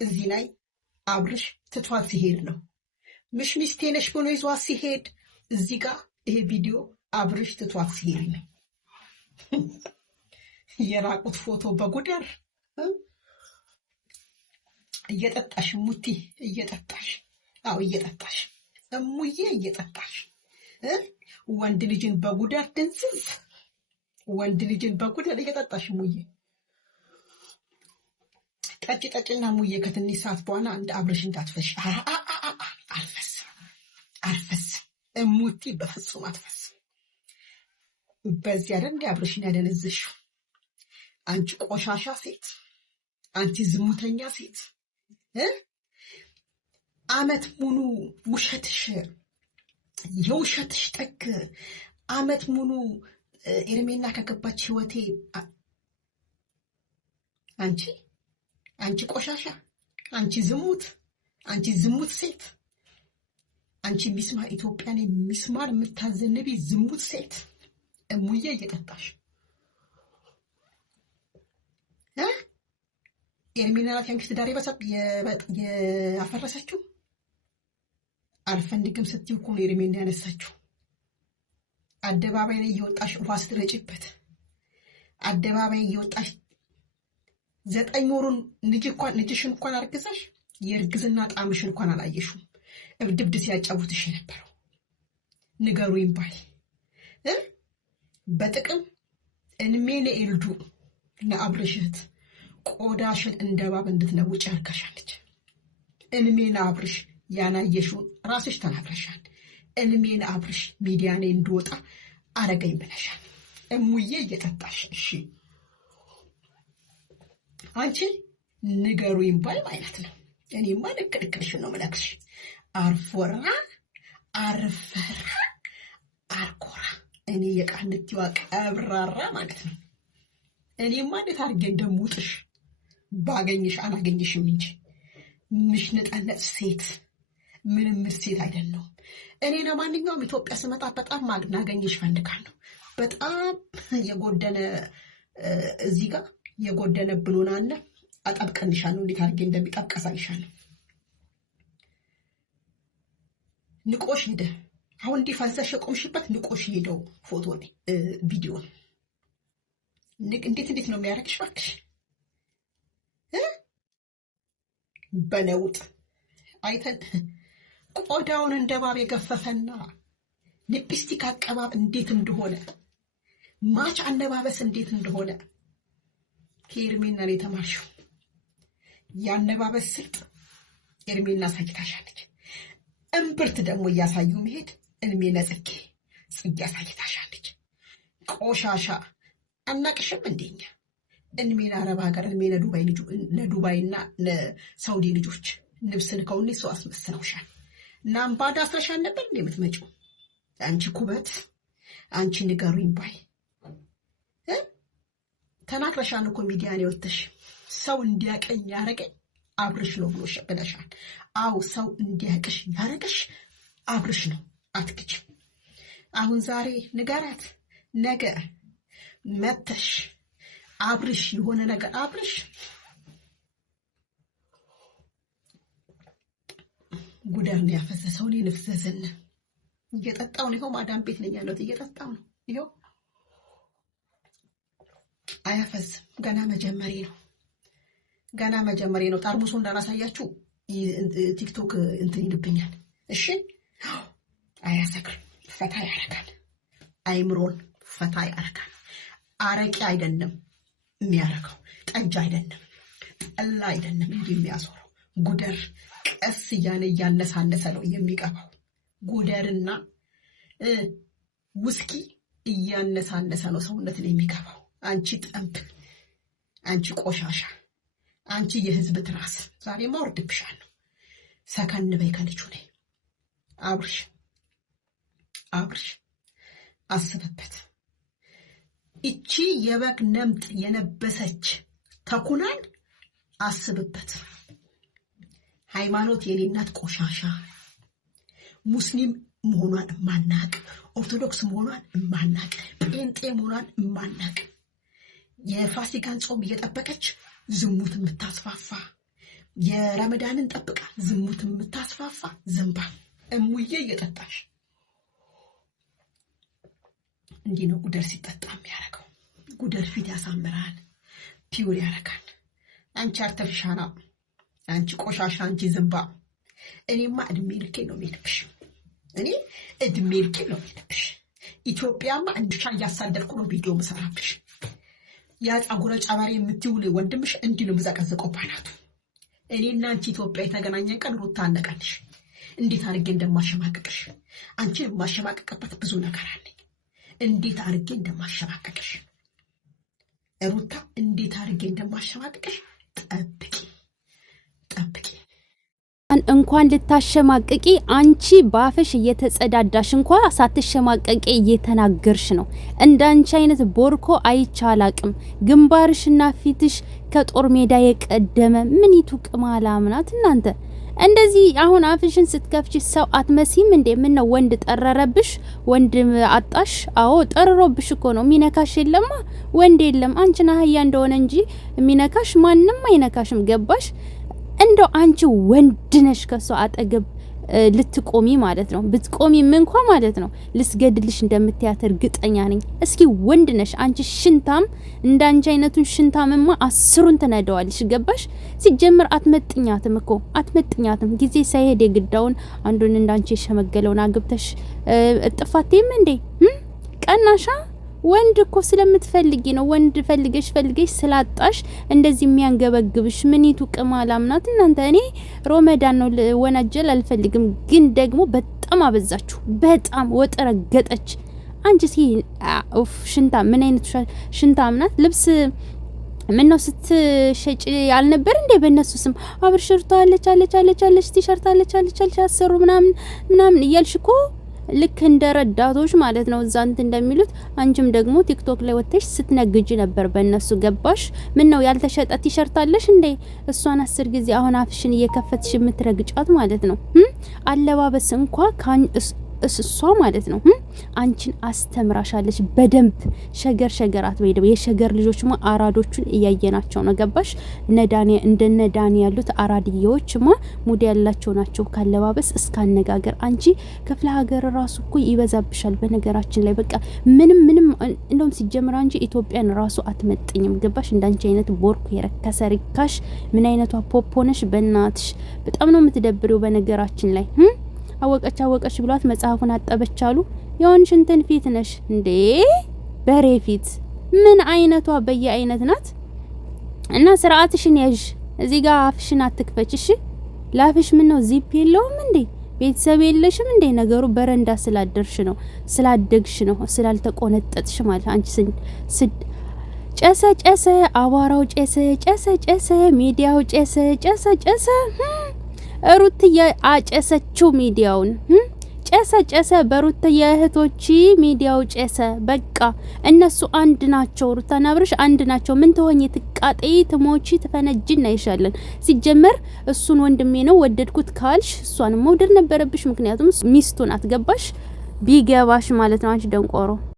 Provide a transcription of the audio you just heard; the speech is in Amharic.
እዚህ ላይ አብርሽ ትቷት ሲሄድ ነው። ምሽ ሚስቴ ነሽ ብሎ ይዟት ሲሄድ እዚህ ጋር ይሄ ቪዲዮ አብርሽ ትቷት ሲሄድ ነው። የራቁት ፎቶ በጉደር እየጠጣሽ ሙቲ እየጠጣሽ እየጠጣሽ እሙዬ እየጠጣሽ ወንድ ልጅን በጉደር ድንዝዝ ወንድ ልጅን በጉደር እየጠጣሽ ሙዬ ጠጭና ሙዬ ከትንሽ ሰዓት በኋላ እንደ አብርሽ እንዳትፈሽ። አልፈስ እሙቲ በፍጹም አትፈስ። በዚህ አይደል እንደ አብርሽን ያደነዝሽው አንቺ ቆሻሻ ሴት፣ አንቺ ዝሙተኛ ሴት። አመት ሙሉ ውሸትሽ የውሸትሽ ጠግ አመት ሙሉ ኤርሜላ ከገባች ህይወቴ አንቺ ቆሻሻ፣ አንቺ ዝሙት ሴት፣ አንቺ ሚስማር ኢትዮጵያን ሚስማር የምታዘንቢ ዝሙት ሴት እሙዬ እየጠጣሽ ኤርሜላ ናት ያንቺ ትዳር ያፈረሰችው። አልፈልግም ስትይ እኮ ነው ኤርሜላ ያነሳችው። አደባባይ ላይ እየወጣሽ ውሃ ስትረጭበት፣ አደባባይ እየወጣሽ 9 ወሩን ልጅሽን እንኳን አርግዛሽ የእርግዝና ጣምሽን እንኳን አላየሽም። እብድብድ ሲያጫውትሽ የነበረው ንገሩኝ ባይ በጥቅም እንሜ ለኤልዱ ለአብርሽት ቆዳሽን እንደባብ እንድትለውጭ ያርካሻለች። እንሜ ለአብርሽ ያናየሽውን ራስሽ ተናግረሻል። እንሜ ለአብርሽ ሚዲያ ላይ እንድወጣ አረገኝ ብለሻል። እሙዬ እየጠጣሽ እሺ አንቺ ንገሩኝ ባይ ማለት ነው። እኔማ ልክልክልሽን ነው የምነግርሽ። አርፎራ አርፈራ አርኮራ እኔ የቃልቲዋ ቀብራራ ማለት ነው። እኔማ እንዴት አድርጌ እንደምውጥሽ ባገኝሽ አላገኝሽም እንጂ ምሽንጠነት ሴት ምንም ሴት አይደለሁም እኔ። ለማንኛውም ኢትዮጵያ ስመጣ በጣም ማግናገኝሽ ፈልጋለሁ። በጣም የጎደነ እዚህ ጋር የጎደነ ብሎና አለ። አጣብቀንሻለሁ። እንዴት አድርጌ እንደሚጣብቅ አሳይሻለሁ። ንቆሽ ሄደ። አሁን እንዲፈዘሽ የቆምሽበት ንቆሽ ሄደው ፎቶ ላይ ቪዲዮ እንዴት ነው የሚያረክሽ ባክሽ? በለውጥ አይተን ቆዳውን እንደ ባብ የገፈፈና ሊፕስቲክ አቀባብ እንዴት እንደሆነ ማች አለባበስ እንዴት እንደሆነ ከኤርሜላ ላይ ተማርሽው። ያነባበስ ስልት ኤርሜላ ሳይታሻለች። እምብርት ደግሞ እያሳዩ መሄድ ኤርሜላ ጽጌ አሳይታሻለች። ቆሻሻ አናቅሽም እንደኛ ኤርሜላ አረብ ሀገር ኤርሜላ ለዱባይና ለሳውዲ ልጆች ልብስን ከውኔ ሰው አስመስለውሻል። ናምባዳ አስረሻል ነበር እንዴ የምትመጪው? አንቺ ኩበት፣ አንቺ ንገሩኝ ባይ ተናግረሻል እኮ ሚዲያ ላይ ወጥተሽ ሰው እንዲያቀኝ ያረገኝ አብርሽ ነው ብለሻል። አው ሰው እንዲያቀሽ ያረገሽ አብርሽ ነው። አትክች አሁን ዛሬ ንገራት፣ ነገ መተሽ አብርሽ የሆነ ነገር አብርሽ ጉደር ነው ያፈሰሰው። እኔ ንፍዘዝን እየጠጣው ነው። ይኸው ማዳም ቤት ነኝ ያለሁት እየጠጣው ነው። ይኸው አያፈዝም። ገና መጀመሪ ነው። ጠርሙሱ እንዳላሳያችሁ ቲክቶክ እንትን ይልብኛል። እሺ አያሰክርም። ፈታ ያረጋል። አይምሮን ፈታ ያረጋል። አረቄ አይደለም የሚያረጋው፣ ጠጅ አይደለም፣ ጠላ አይደለም እንጂ የሚያዞረው ጉደር ቀስ እያለ እያነሳነሰ ነው የሚቀባው። ጉደርና ውስኪ እያነሳነሰ ነው ሰውነትን የሚቀባው። አንቺ ጠምብ፣ አንቺ ቆሻሻ፣ አንቺ የህዝብ ትራስ ዛሬማ ወርድብሻለሁ። ሰከን በይ ከልጁ ላይ አብርሽ አስበበት። እቺ የበግ ነምጥ የነበሰች ተኩናን አስብበት። ሃይማኖት የሌላት ቆሻሻ፣ ሙስሊም መሆኗን ማናቅ፣ ኦርቶዶክስ መሆኗን ማናቅ፣ ጴንጤ መሆኗን ማናቅ፣ የፋሲካን ጾም እየጠበቀች ዝሙት የምታስፋፋ የረመዳንን ጠብቃ ዝሙት የምታስፋፋ ዘንባ እሙዬ እየጠጣሽ እንዲህ ነው ጉደር ሲጠጣ የሚያረጋው። ጉደር ፊት ያሳምራል፣ ፒውር ያረጋል። አንቺ አርተፊሻና፣ አንቺ ቆሻሻ፣ አንቺ ዘንባ። እኔማ እድሜ ልኬ ነው የሚልብሽ። እኔ እድሜ ልኬ ነው የሚልብሽ። ኢትዮጵያማ እንድሻ እያሳደድኩ ነው ቪዲዮ መሰራብሽ። ያ ጸጉረ ጨባሪ የምትውል ወንድምሽ እንዲህ ነው መዘቀዘቀው ባናቱ። እኔና አንቺ ኢትዮጵያ የተገናኘን ቀን ሩታ አነቃልሽ። እንዴት አድርጌ እንደማሸማቀቅሽ አንቺን የማሸማቀቅበት ብዙ ነገር አለኝ። እንዴት አድርጌ እንደማሸማቀቅሽ ሩታ፣ እንዴት አድርጌ እንደማሸማቀቅሽ ጠብቂ። እንኳን ልታሸማቀቂ አንቺ ባፍሽ እየተጸዳዳሽ እንኳን ሳትሸማቀቂ እየተናገርሽ ነው። እንዳንቺ አይነት ቦርኮ አይቻላቅም። ግንባርሽና ፊትሽ ከጦር ሜዳ የቀደመ ምን ይቱቅማላ ምናት እናንተ እንደዚህ አሁን አፍሽን ስትከፍቺ ሰው አትመሲም እንዴ? ምን ነው ወንድ ጠረረብሽ? ወንድ አጣሽ? አዎ ጠርሮብሽ እኮ ነው። ሚነካሽ የለማ ወንድ የለም። አንቺና አህያ እንደሆነ እንጂ ሚነካሽ ማንንም አይነካሽም። ገባሽ? እንደው አንቺ ወንድ ነሽ ከሷ አጠገብ ልትቆሚ ማለት ነው። ብትቆሚም እንኳን ማለት ነው ልስገድልሽ እንደምትያት እርግጠኛ ነኝ። እስኪ ወንድ ነሽ አንቺ ሽንታም፣ እንዳንቺ አይነቱን ሽንታምማ አስሩን ትነደዋልሽ። ገባሽ? ሲጀምር አትመጥኛትም እኮ አትመጥኛትም። ጊዜ ሳይሄድ የግዳውን አንዱን እንዳንቺ የሸመገለውን አግብተሽ ጥፋቴም እንዴ ቀናሻ ወንድ እኮ ስለምትፈልጊ ነው። ወንድ ፈልገሽ ስላጣሽ እንደዚህ የሚያንገበግብሽ ምኒቱ ቅማላምናት እናንተ። እኔ ሮመዳን ነው ወናጀል አልፈልግም፣ ግን ደግሞ በጣም አበዛችሁ። በጣም ወጠረገጠች። አንቺ ሲ ኡፍ ሽንታ፣ ምን አይነት ሽንታምናት። ልብስ ምን ነው ስትሸጪ ያልነበር እንዴ? በእነሱ ስም አብርሽርቷ አለች ቲሸርት አለች አሰሩ ምናምን እያልሽ እኮ ልክ እንደረዳቶች ማለት ነው ዛንት እንደሚሉት። አንቺም ደግሞ ቲክቶክ ላይ ወጥተሽ ስትነግጂ ነበር በእነሱ። ገባሽ? ምን ነው ያልተሸጠ ቲሸርት አለሽ እንዴ? እሷን 10 ጊዜ አሁን አፍሽን እየከፈትሽ የምትረግጫት ማለት ነው። አለባበስ እንኳን እሷ ማለት ነው አንቺን አስተምራሻለች በደንብ። ሸገር አትበይደው። የሸገር ልጆችማ አራዶቹን እያየናቸው ነው። ገባሽ? እንደነዳኒ ያሉት አራድዬዎችማ ሙድ ያላቸው ናቸው፣ ካለባበስ እስከ አነጋገር። አንቺ ክፍለ ሀገር ራሱ እኮ ይበዛብሻል በነገራችን ላይ። በቃ ምንም እንደውም ሲጀምር አንቺ ኢትዮጵያን ራሱ አትመጥኝም። ገባሽ? እንዳንቺ አይነት ቦርኩ የረከሰ ሪካሽ ምን አይነቷ ፖፖነሽ በእናትሽ። በጣም ነው የምትደብሪው በነገራችን ላይ። አወቀች ብሏት መጽሐፉን አጠበች አሉ። የሆንሽ እንትን ፊት ነሽ እንዴ? በሬ ፊት ምን አይነቷ በየአይነት ናት። እና ስርዓትሽን ያዥ። እዚህ ጋር አፍሽን አትክፈች እሺ። ላፍሽ ምን ነው ዚፕ የለውም እንዴ? ቤተሰብ የለሽም እንዴ? ነገሩ በረንዳ ስላደርሽ ነው፣ ስላደግሽ ነው፣ ስላልተቆነጠጥሽ ማለት። አንቺ ጨሰ አቧራው ጨሰ ሚዲያው ጨሰ ሩትዬ አጨሰችው ሚዲያውን። ጨሰ በሩትዬ እህቶች ሚዲያው ጨሰ። በቃ እነሱ አንድ ናቸው። ሩታና አብርሽ አንድ ናቸው። ምን ትሆኚ? ትቃጠይ፣ ትሞቺ፣ ትፈነጂና ይሻለን። ሲጀመር እሱን ወንድሜ ነው ወደድኩት ካልሽ እሷንም መውደድ ነበረብሽ። ምክንያቱም ሚስቱን አትገባሽ ቢገባሽ ማለት ነው። አንቺ ደንቆሮ